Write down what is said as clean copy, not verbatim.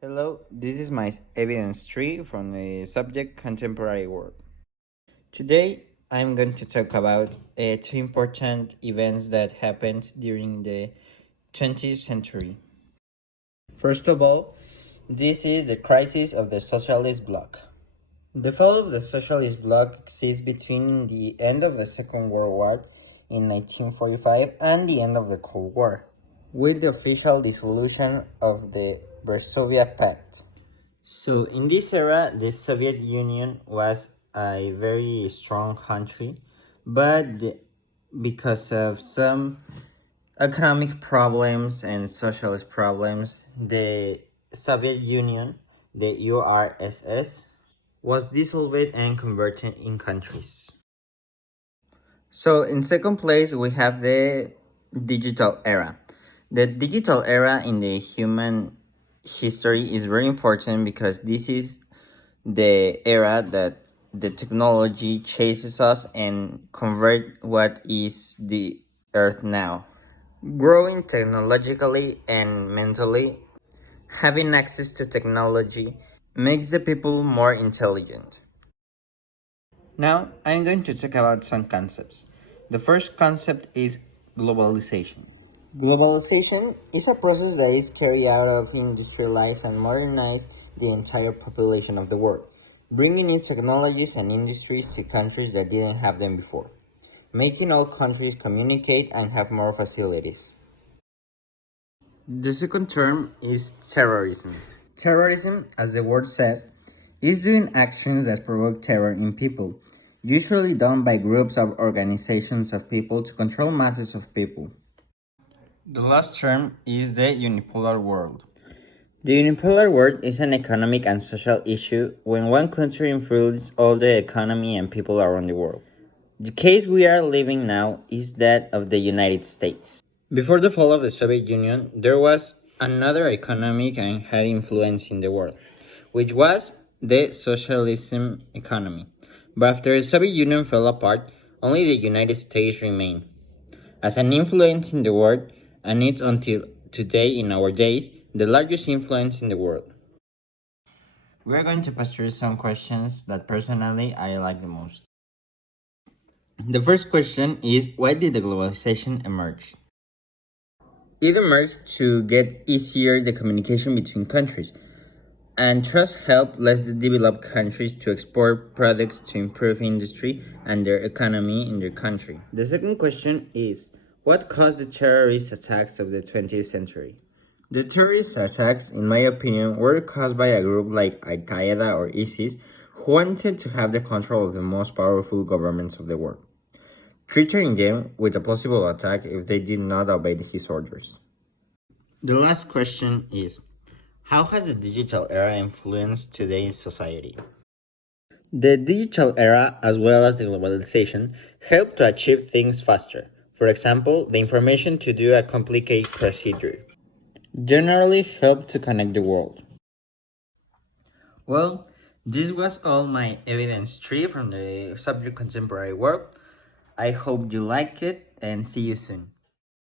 Hello, this is my evidence tree from the subject contemporary world. Today, I'm going to talk about two important events that happened during the 20th century. First of all, this is the crisis of the socialist bloc. The fall of the socialist bloc exists between the end of the Second World War in 1945 and the end of the Cold War, with the official dissolution of the Varsovia Pact. So, in this era, the Soviet Union was a very strong country, but because of some economic problems and socialist problems, the Soviet Union, the URSS, was dissolved and converted in countries. So, in second place, we have the digital era. The digital era in the human history is very important because this is the era that the technology chases us and convert what is the earth now. Growing technologically and mentally, having access to technology makes the people more intelligent. Now, I'm going to talk about some concepts. The first concept is globalization. Globalization is a process that is carried out to industrialize and modernize the entire population of the world, bringing new technologies and industries to countries that didn't have them before, making all countries communicate and have more facilities. The second term is terrorism. Terrorism, as the word says, is doing actions that provoke terror in people, usually done by groups or organizations of people to control masses of people. The last term is the unipolar world. The unipolar world is an economic and social issue when one country influences all the economy and people around the world. The case we are living now is that of the United States. Before the fall of the Soviet Union, there was another economic and had influence in the world, which was the socialism economy. But after the Soviet Union fell apart, only the United States remained as an influence in the world, and it's until today, in our days, the largest influence in the world. We are going to pass through some questions that personally I like the most. The first question is, why did the globalization emerge? It emerged to get easier the communication between countries, and trust helped less developed countries to export products to improve industry and their economy in their country. The second question is, what caused the terrorist attacks of the 20th century? The terrorist attacks, in my opinion, were caused by a group like Al Qaeda or ISIS who wanted to have the control of the most powerful governments of the world, threatening them with a possible attack if they did not obey his orders. The last question is, how has the digital era influenced today's society? The digital era, as well as the globalization, help to achieve things faster. For example, the information to do a complicated procedure generally help to connect the world. Well, this was all my evidence tree from the subject contemporary world. I hope you like it and see you soon.